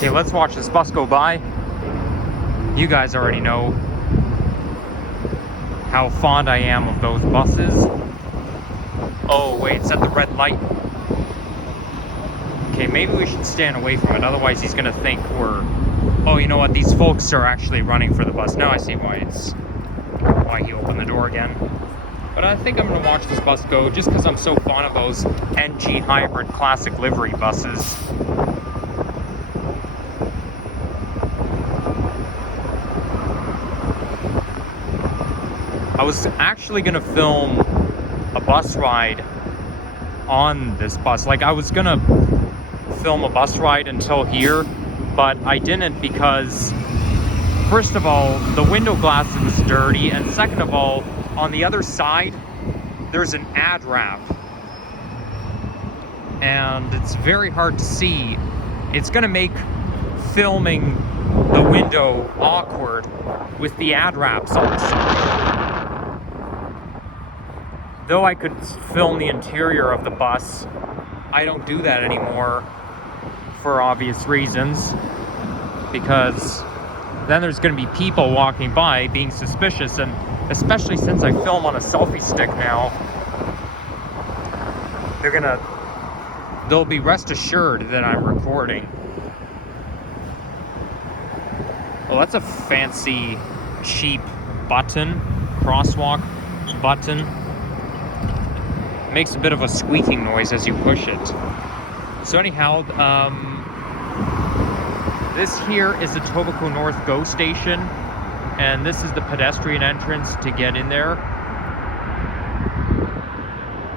Okay, let's watch this bus go by. You guys already know how fond I am of those buses. Oh wait, it's at the red light. Okay, maybe we should stand away from it, otherwise he's gonna think we're... Oh, you know what, these folks are actually running for the bus. Now I see why he opened the door again. But I think I'm gonna watch this bus go just because I'm so fond of those NG hybrid classic livery buses. I was actually gonna film a bus ride on this bus. Like, I was gonna film a bus ride until here, but I didn't because, first of all, the window glass was dirty, and second of all, on the other side, there's an ad wrap. And it's very hard to see. It's gonna make filming the window awkward with the ad wraps on the side. Though I could film the interior of the bus, I don't do that anymore for obvious reasons, because then there's going to be people walking by being suspicious, and especially since I film on a selfie stick now, they'll be rest assured that I'm recording. Well, that's a fancy, cheap button, crosswalk button. Makes a bit of a squeaking noise as you push it. So anyhow, this here is the Etobicoke North GO station, and this is the pedestrian entrance to get in there.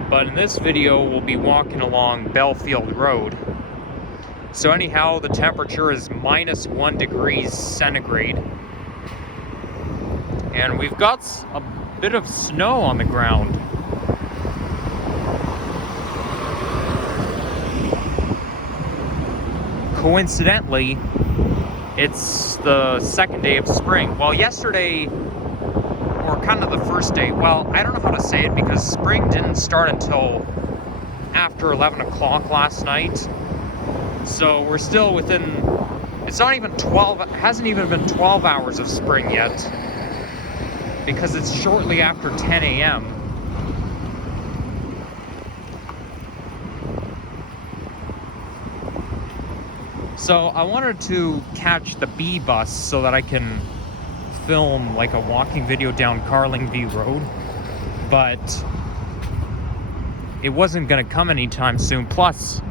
But in this video, we'll be walking along Belfield Road. So anyhow, the temperature is -1 degrees centigrade. And we've got a bit of snow on the ground. Coincidentally, it's the second day of spring. Well, yesterday, or kind of the first day, well, I don't know how to say it because spring didn't start until after 11 o'clock last night. So we're still within, it's not even 12, it hasn't even been 12 hours of spring yet, because it's shortly after 10 a.m. So I wanted to catch the B bus so that I can film like a walking video down Carlingview Road, but it wasn't gonna come anytime soon. Plus,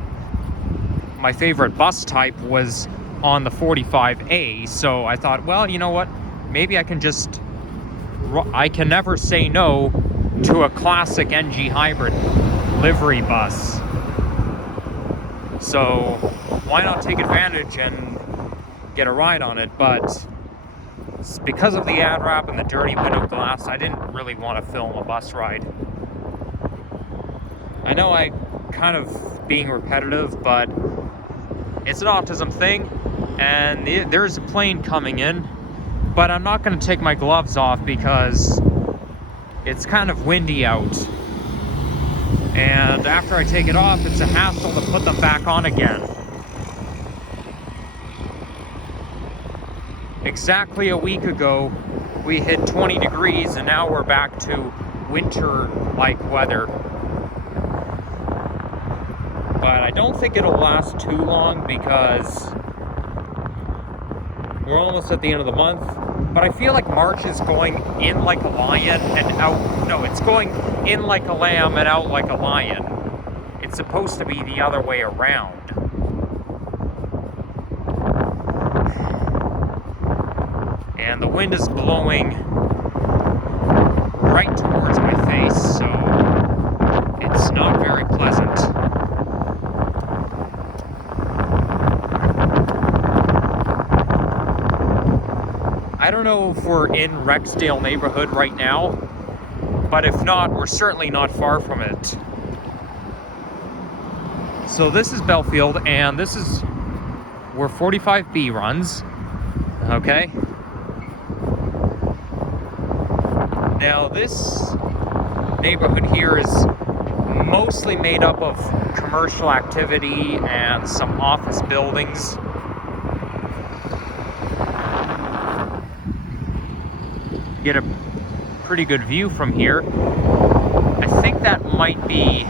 my favorite bus type was on the 45A, so I thought, well, you know what? Maybe I can never say no to a classic NG hybrid livery bus. So why not take advantage and get a ride on it? But because of the ad wrap and the dirty window glass, I didn't really want to film a bus ride. I know I kind of being repetitive, but it's an autism thing, and there's a plane coming in, but I'm not going to take my gloves off because it's kind of windy out. And after I take it off, it's a hassle to put them back on again. Exactly a week ago, we hit 20 degrees, and now we're back to winter-like weather. But I don't think it'll last too long because we're almost at the end of the month. But I feel like March is going in like a lion and out... No, it's going in like a lamb and out like a lion. It's supposed to be the other way around. And the wind is blowing right towards my face, so it's not very pleasant. I don't know if we're in Rexdale neighborhood right now, but if not, we're certainly not far from it. So this is Belfield, and this is where 45B runs, okay? Now this neighborhood here is mostly made up of commercial activity and some office buildings. get a pretty good view from here. I think that might be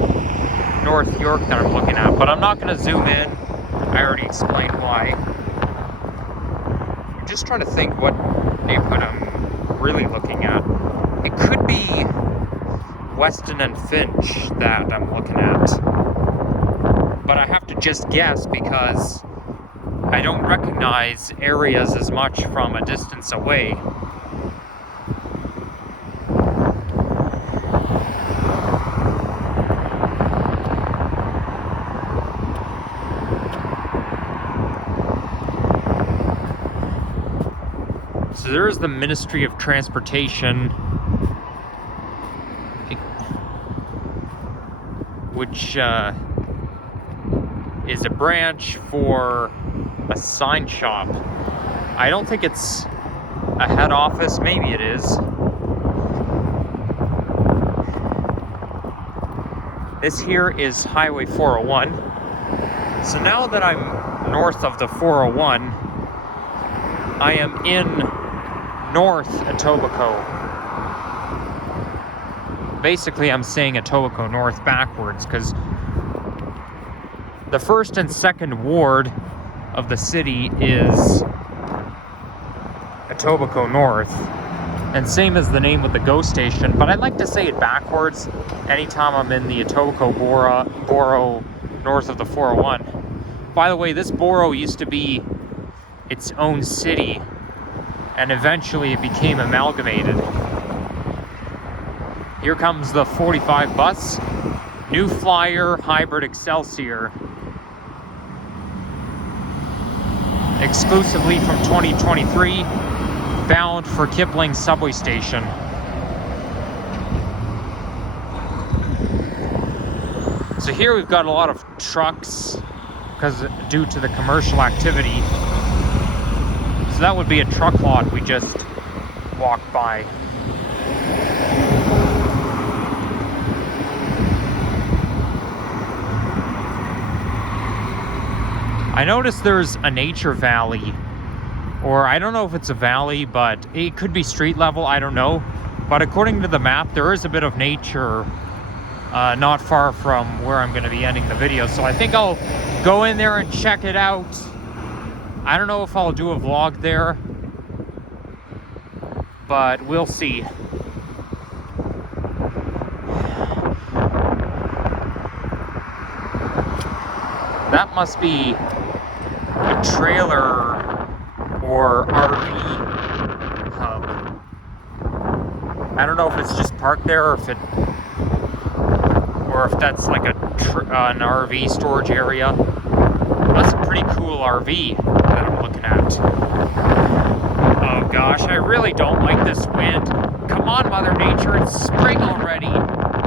North York that I'm looking at, but I'm not going to zoom in. I already explained why. I'm just trying to think what neighborhood I'm really looking at. It could be Weston and Finch that I'm looking at, but I have to just guess because I don't recognize areas as much from a distance away. So there's the Ministry of Transportation, which is a branch for a sign shop. I don't think it's a head office, maybe it is. This here is Highway 401. So now that I'm north of the 401, I am in North Etobicoke. Basically, I'm saying Etobicoke North backwards because the first and second ward of the city is Etobicoke North, and same as the name of the GO station, but I like to say it backwards anytime I'm in the Etobicoke borough north of the 401. By the way, this borough used to be its own city, and eventually it became amalgamated. Here comes the 45 bus, New Flyer Hybrid Excelsior, exclusively from 2023, bound for Kipling subway station. So here we've got a lot of trucks because due to the commercial activity. So that would be a truck lot we just walked by. I noticed there's a nature valley, or I don't know if it's a valley, but it could be street level, I don't know. But according to the map, there is a bit of nature not far from where I'm going to be ending the video. So I think I'll go in there and check it out. I don't know if I'll do a vlog there, but we'll see. That must be a trailer or RV hub. I don't know if it's just parked there or if that's like an RV storage area. That's a pretty cool RV that I'm looking at. Oh gosh, I really don't like this wind. Come on, Mother Nature, it's spring already.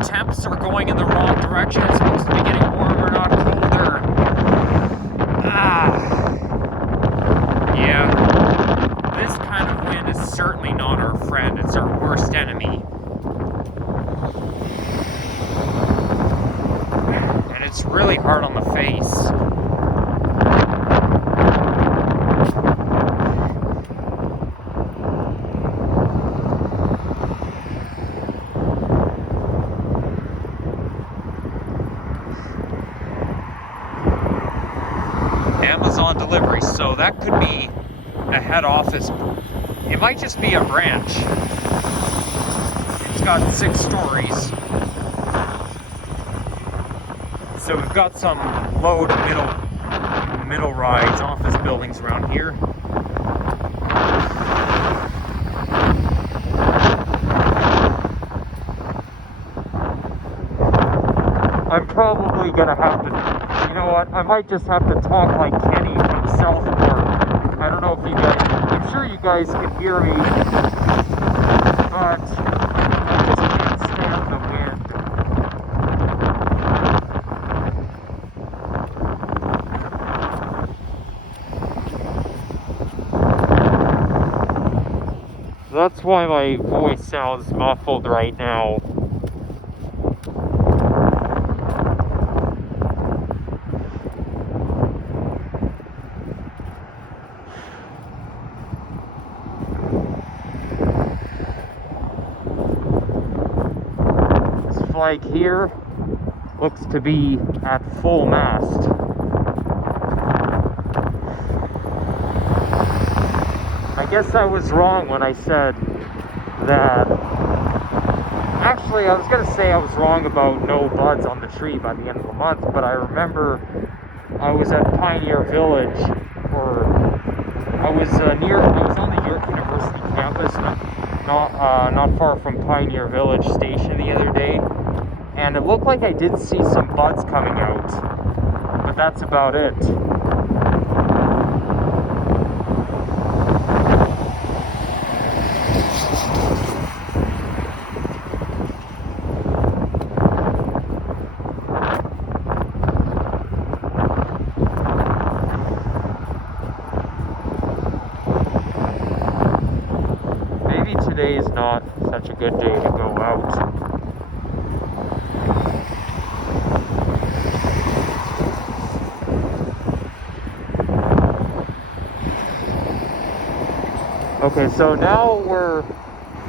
Temps are going in the wrong direction. It's supposed to be getting warmer, not colder. Yeah. This kind of wind is certainly not our friend. It's our worst enemy. And it's really hard on the face. Amazon delivery, so that could be a head office. It might just be a branch. It's got 6 stories. So we've got some low to middle rise office buildings around here. I'm probably gonna have to, you know what, I might just have to talk like Kenny from South Park. I don't know if you guys, I'm sure you guys can hear me, but I just can't stand the wind. That's why my voice sounds muffled right now. like here looks to be at full mast. I guess I was wrong when I said that. Actually, I was going to say I was wrong about no buds on the tree by the end of the month, but I remember I was at Pioneer Village, or I was on the York University campus, not far from Pioneer Village Station the other day, and it looked like I did see some buds coming out, but that's about it. Today is not such a good day to go out. Okay, so now we're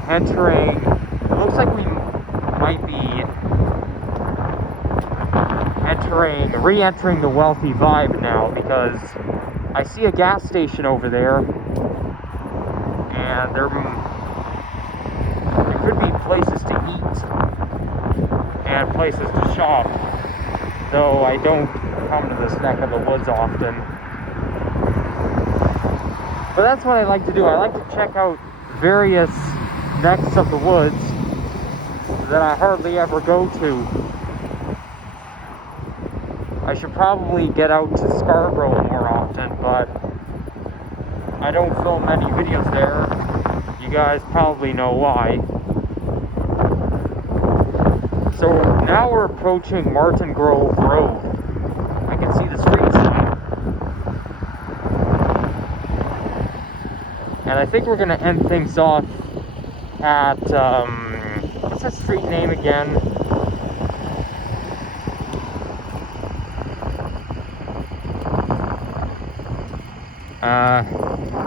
entering, it looks like we might be re-entering the wealthy vibe now, because I see a gas station over there, and there could be places to eat and places to shop, though I don't come to this neck of the woods often. But that's what I like to do. I like to check out various necks of the woods that I hardly ever go to. I should probably get out to Scarborough more often, but I don't film many videos there. You guys probably know why. So now we're approaching Martin Grove Road. I can see the street sign. And I think we're going to end things off at, what's that street name again?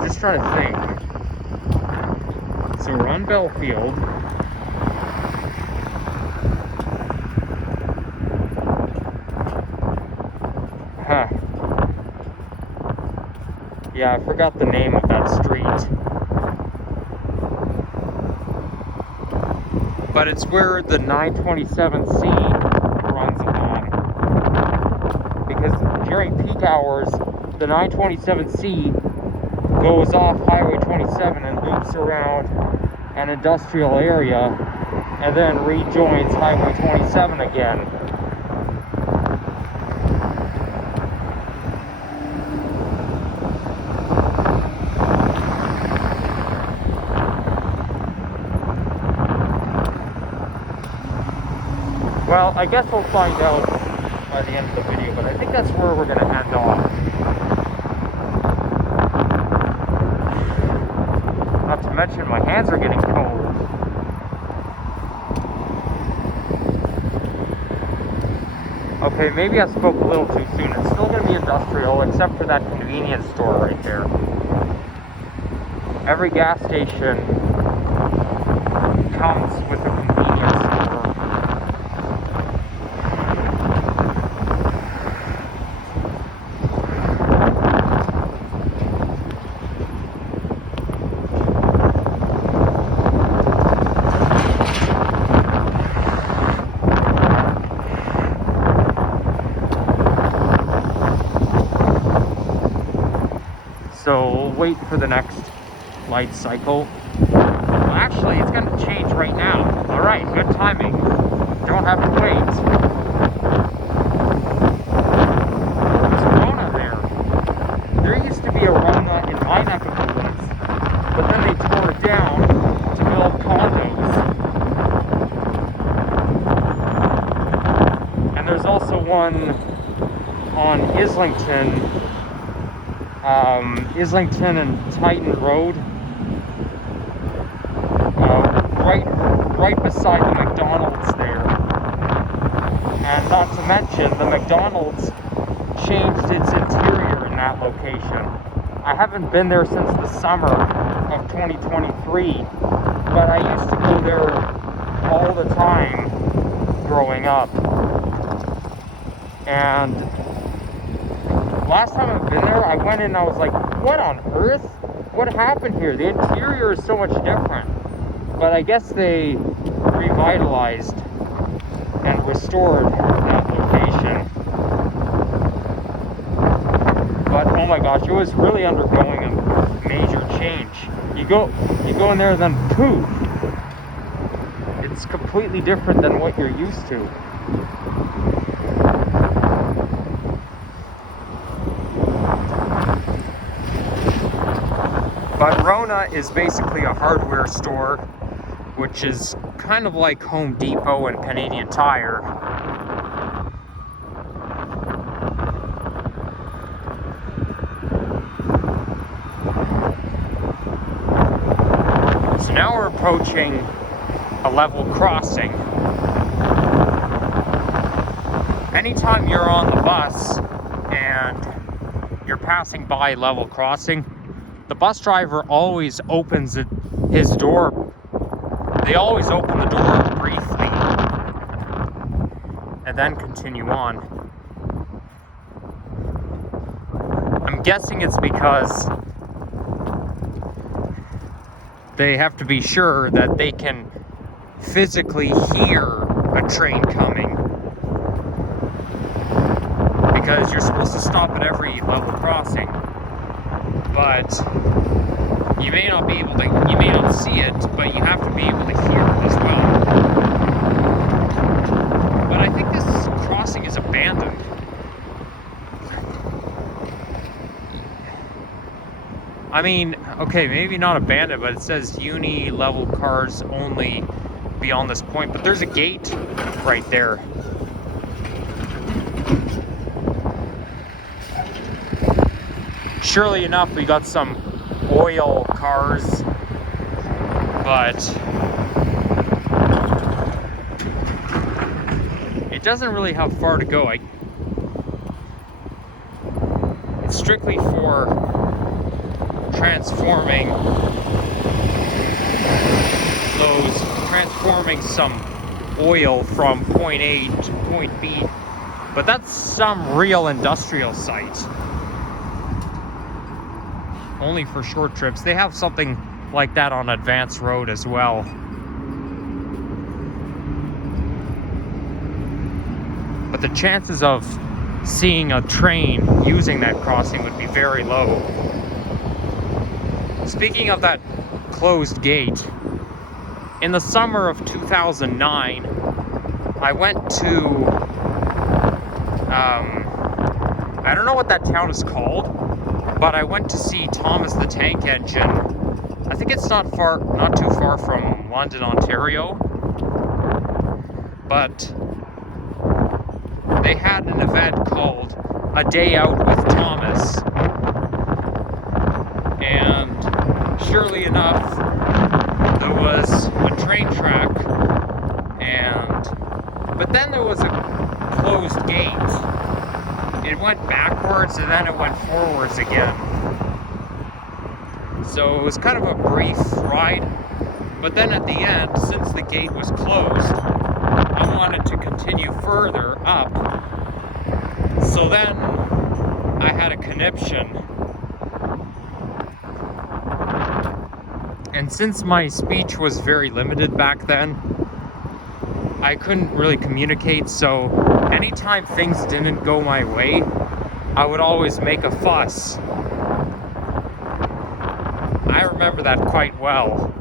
Just trying to think. So we're on Belfield. Yeah, I forgot the name of that street. But it's where the 927C runs along. Because during peak hours, the 927C goes off Highway 27 and loops around an industrial area and then rejoins Highway 27 again. Well, I guess we'll find out by the end of the video, but I think that's where we're going to end off. Not to mention, my hands are getting cold. Okay, maybe I spoke a little too soon. It's still going to be industrial, except for that convenience store right there. Every gas station comes with a convenience store. So we'll wait for the next light cycle. Well, actually, it's going to change right now. All right, good timing. Don't have to wait. There's a Rona there. There used to be a Rona in my neck of the woods, but then they tore it down to build condos. And there's also one on Islington and Titan Road, right beside the McDonald's there. And not to mention, the McDonald's changed its interior in that location. I haven't been there since the summer of 2023, but I used to go there all the time growing up. And last time I've been there, I went in and I was like, what on earth? What happened here? The interior is so much different. But I guess they revitalized and restored that location. But oh my gosh, it was really undergoing a major change. You go in there, then poof, it's completely different than what you're used to. But Rona is basically a hardware store, which is kind of like Home Depot and Canadian Tire. So now we're approaching a level crossing. Anytime you're on the bus and you're passing by level crossing, the bus driver always opens his door. They always open the door briefly and then continue on. I'm guessing it's because they have to be sure that they can physically hear a train coming, because you're supposed to stop at every level crossing, but you may not be able to, you may not see it, but you have to be able to hear it as well. But I think this crossing is abandoned. I mean, okay, maybe not abandoned, but it says uni-level cars only beyond this point. But there's a gate right there. Surely enough, we got some oil cars, but it doesn't really have far to go. It's strictly for transforming some oil from point A to point B, but that's some real industrial site. Only for short trips. They have something like that on Advance Road as well. But the chances of seeing a train using that crossing would be very low. Speaking of that closed gate, in the summer of 2009, I went to, I don't know what that town is called, but I went to see Thomas the Tank Engine. I think it's not too far from London, Ontario. But they had an event called A Day Out with Thomas. And surely enough, there was a train track, but then there was a closed gate. It went backwards and then it went forwards again. So it was kind of a brief ride, but then at the end, since the gate was closed, I wanted to continue further up. So then I had a conniption. And since my speech was very limited back then, I couldn't really communicate, so anytime things didn't go my way, I would always make a fuss. I remember that quite well.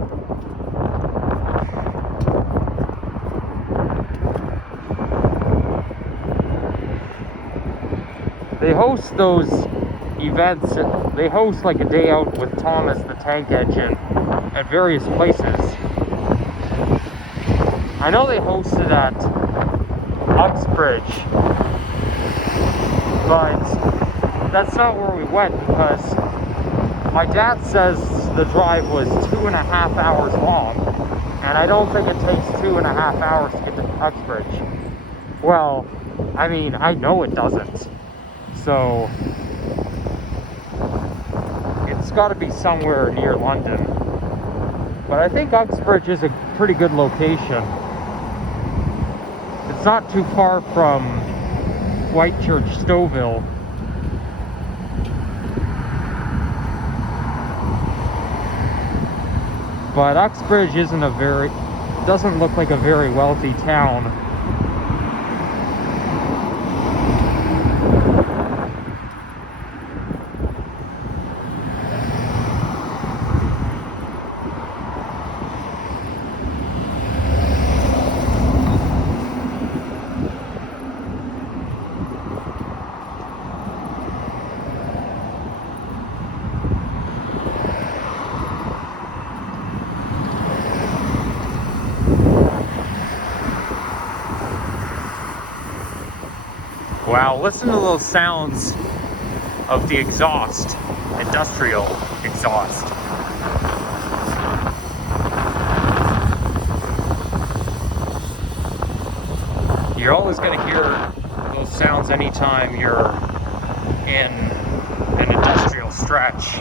They host those events, they host like a day out with Thomas the Tank Engine at various places. I know they hosted at Uxbridge, but that's not where we went because my dad says the drive was 2.5 hours long, and I don't think it takes 2.5 hours to get to Uxbridge. Well, I mean, I know it doesn't. So it's got to be somewhere near London. But I think Uxbridge is a pretty good location. It's not too far from Whitechurch, Stouffville. But Uxbridge doesn't look like a very wealthy town. Wow, listen to those sounds of the exhaust, industrial exhaust. You're always going to hear those sounds anytime you're in an industrial stretch.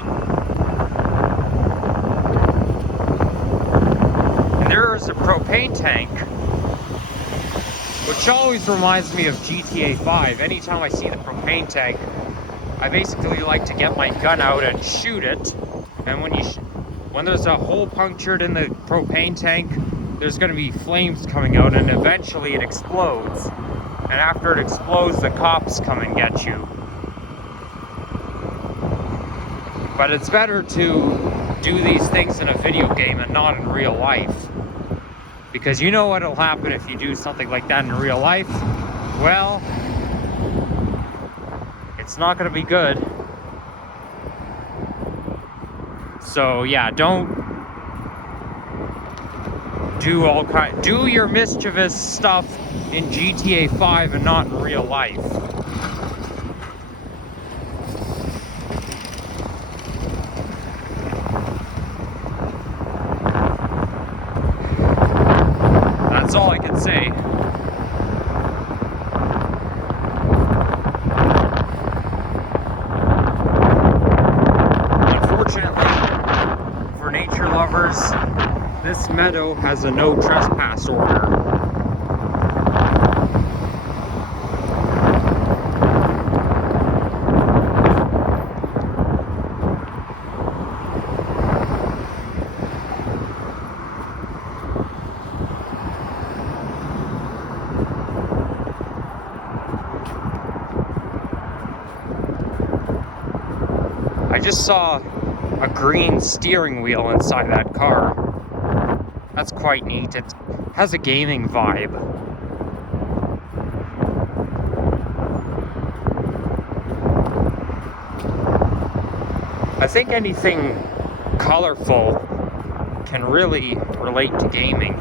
And there is a propane tank, which always reminds me of GTA 5. Anytime I see the propane tank, I basically like to get my gun out and shoot it. And when there's a hole punctured in the propane tank, there's going to be flames coming out, and eventually it explodes. And after it explodes, the cops come and get you. But it's better to do these things in a video game and not in real life. Because you know what'll happen if you do something like that in real life? Well, it's not going to be good. So yeah, don't do your mischievous stuff in GTA 5 and not in real life. That's all I can say. Unfortunately, for nature lovers, this meadow has a no trespass order. I just saw a green steering wheel inside that car. That's quite neat. It has a gaming vibe. I think anything colorful can really relate to gaming.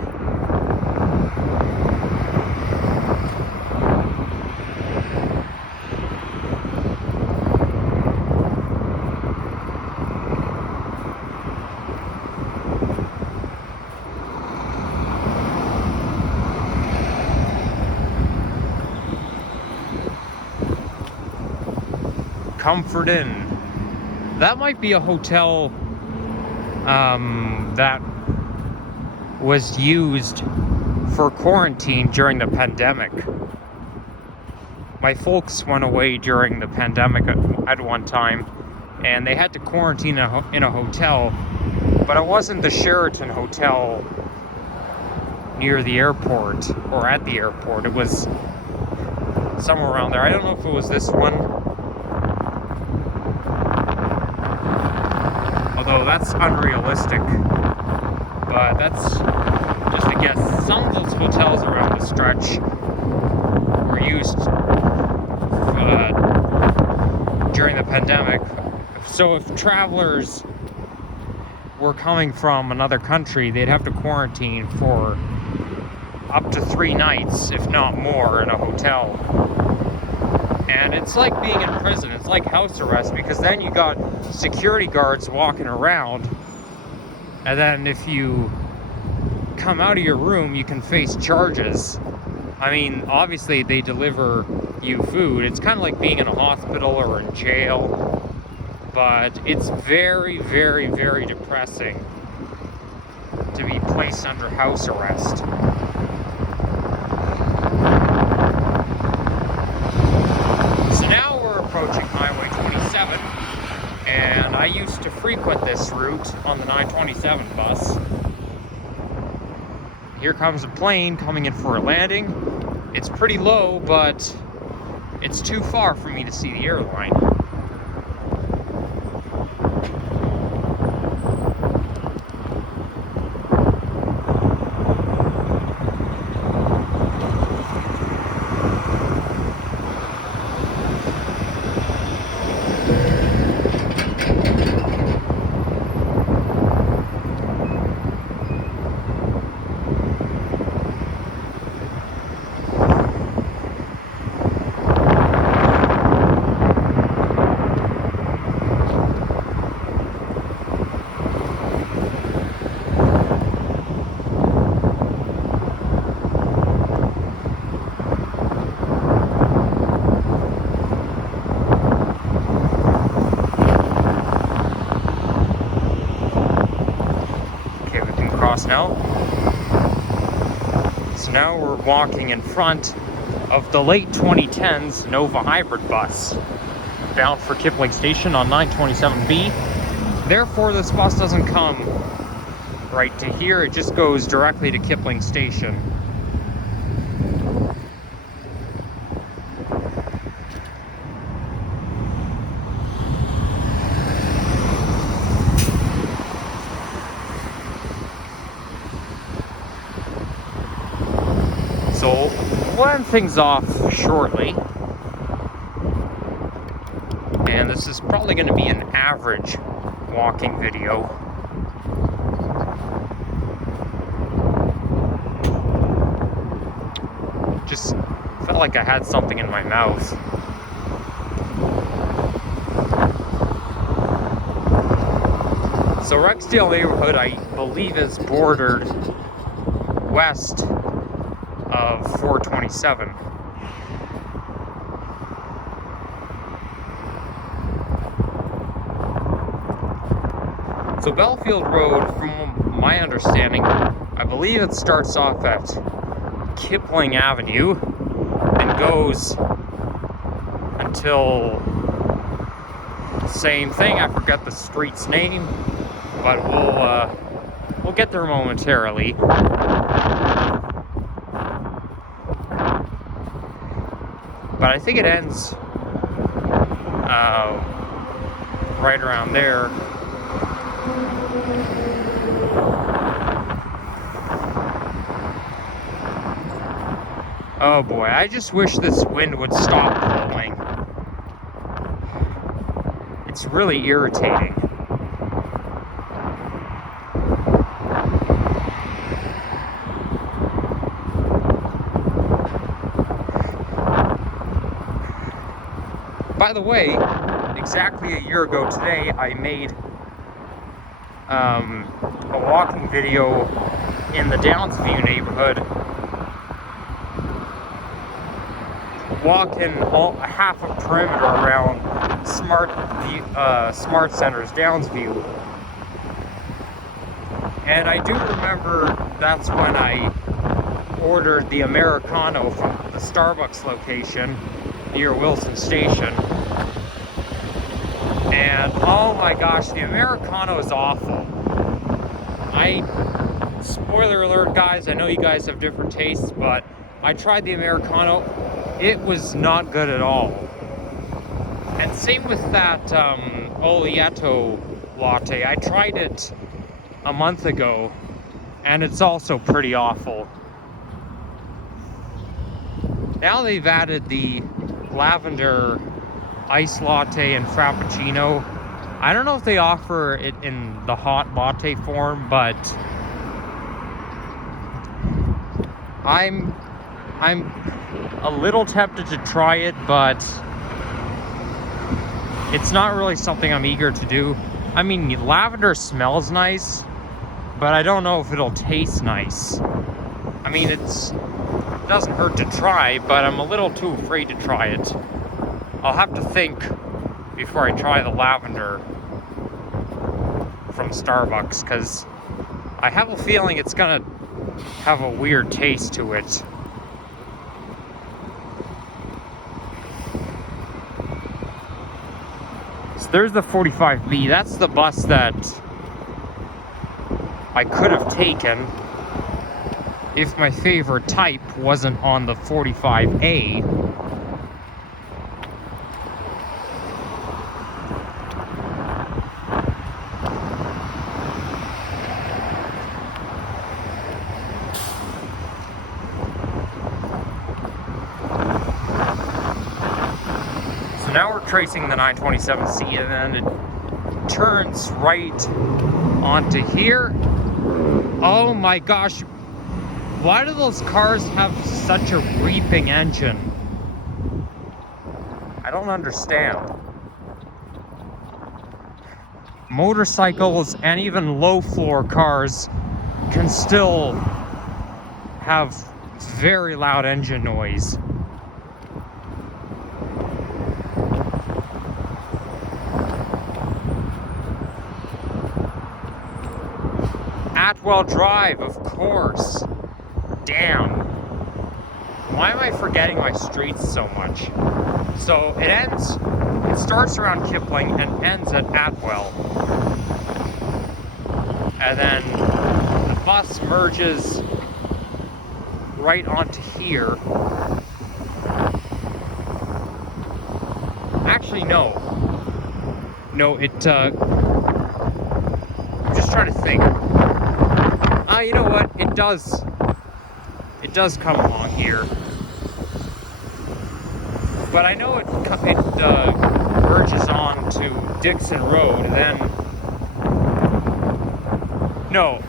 Comfort Inn. That might be a hotel that was used for quarantine during the pandemic. My folks went away during the pandemic at one time, and they had to quarantine in a hotel, but it wasn't the Sheraton Hotel near the airport or at the airport. It was somewhere around there. I don't know if it was this one. Although that's unrealistic, but that's just a guess. Some of those hotels around the stretch were used during the pandemic. So if travelers were coming from another country, they'd have to quarantine for up to 3 nights, if not more, in a hotel. And it's like being in prison. It's like house arrest, because then you got security guards walking around, and then if you come out of your room, you can face charges. I mean, obviously they deliver you food. It's kind of like being in a hospital or in jail, but it's very, very, very depressing to be placed under house arrest. approaching Highway 27, and I used to frequent this route on the 927 bus. Here comes a plane coming in for a landing. It's pretty low, but it's too far for me to see the airline. Now. So now we're walking in front of the late 2010s Nova hybrid bus bound for Kipling Station on 927B. Therefore, this bus doesn't come right to here, it just goes directly to Kipling Station. So we'll end things off shortly, and this is probably going to be an average walking video. Just felt like I had something in my mouth. So Rexdale neighborhood, I believe, is bordered west of 427. So Belfield Road, from my understanding, I believe it starts off at Kipling Avenue and goes until same thing. I forgot the street's name, but we'll get there momentarily. But I think it ends right around there. Oh boy, I just wish this wind would stop blowing. It's really irritating. By the way, exactly a year ago today, I made a walking video in the Downsview neighborhood, walking half a perimeter around Smart Center's Downsview. And I do remember that's when I ordered the Americano from the Starbucks location near Wilson Station. And oh my gosh, the Americano is awful. Spoiler alert guys, I know you guys have different tastes, but I tried the Americano. It was not good at all. And same with that Oleato latte. I tried it a month ago, and it's also pretty awful. Now they've added the lavender iced latte and frappuccino. I don't know if they offer it in the hot latte form, but I'm a little tempted to try it, but it's not really something I'm eager to do. I mean, lavender smells nice, but I don't know if it'll taste nice. I mean, it doesn't hurt to try, but I'm a little too afraid to try it. I'll have to think before I try the lavender from Starbucks, because I have a feeling it's gonna have a weird taste to it. So there's the 45B. That's the bus that I could have taken if my favorite type wasn't on the 45A. So now we're tracing the 927C, and then it turns right onto here. Oh my gosh. Why do those cars have such a reaping engine? I don't understand. Motorcycles and even low floor cars can still have very loud engine noise. Atwell Drive, of course. Damn. Why am I forgetting my streets so much? So it starts around Kipling and ends at Atwell. And then the bus merges right onto here. Actually, no. No, I'm just trying to think. You know what? It does come along here. But I know it merges on to Dixon Road, and then no,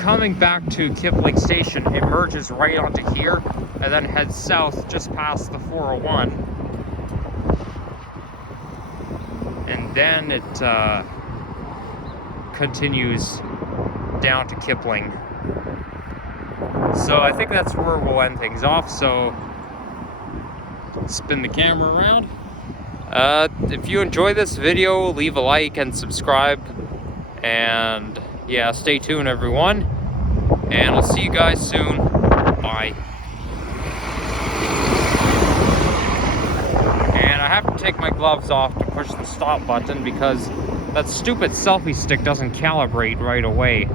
coming back to Kipling Station, it merges right onto here, and then heads south just past the 401, and then it continues down to Kipling. So I think that's where we'll end things off. So spin the camera around. If you enjoy this video, leave a like and subscribe. And yeah, stay tuned, everyone. And I'll see you guys soon. Bye. And I have to take my gloves off to push the stop button because that stupid selfie stick doesn't calibrate right away.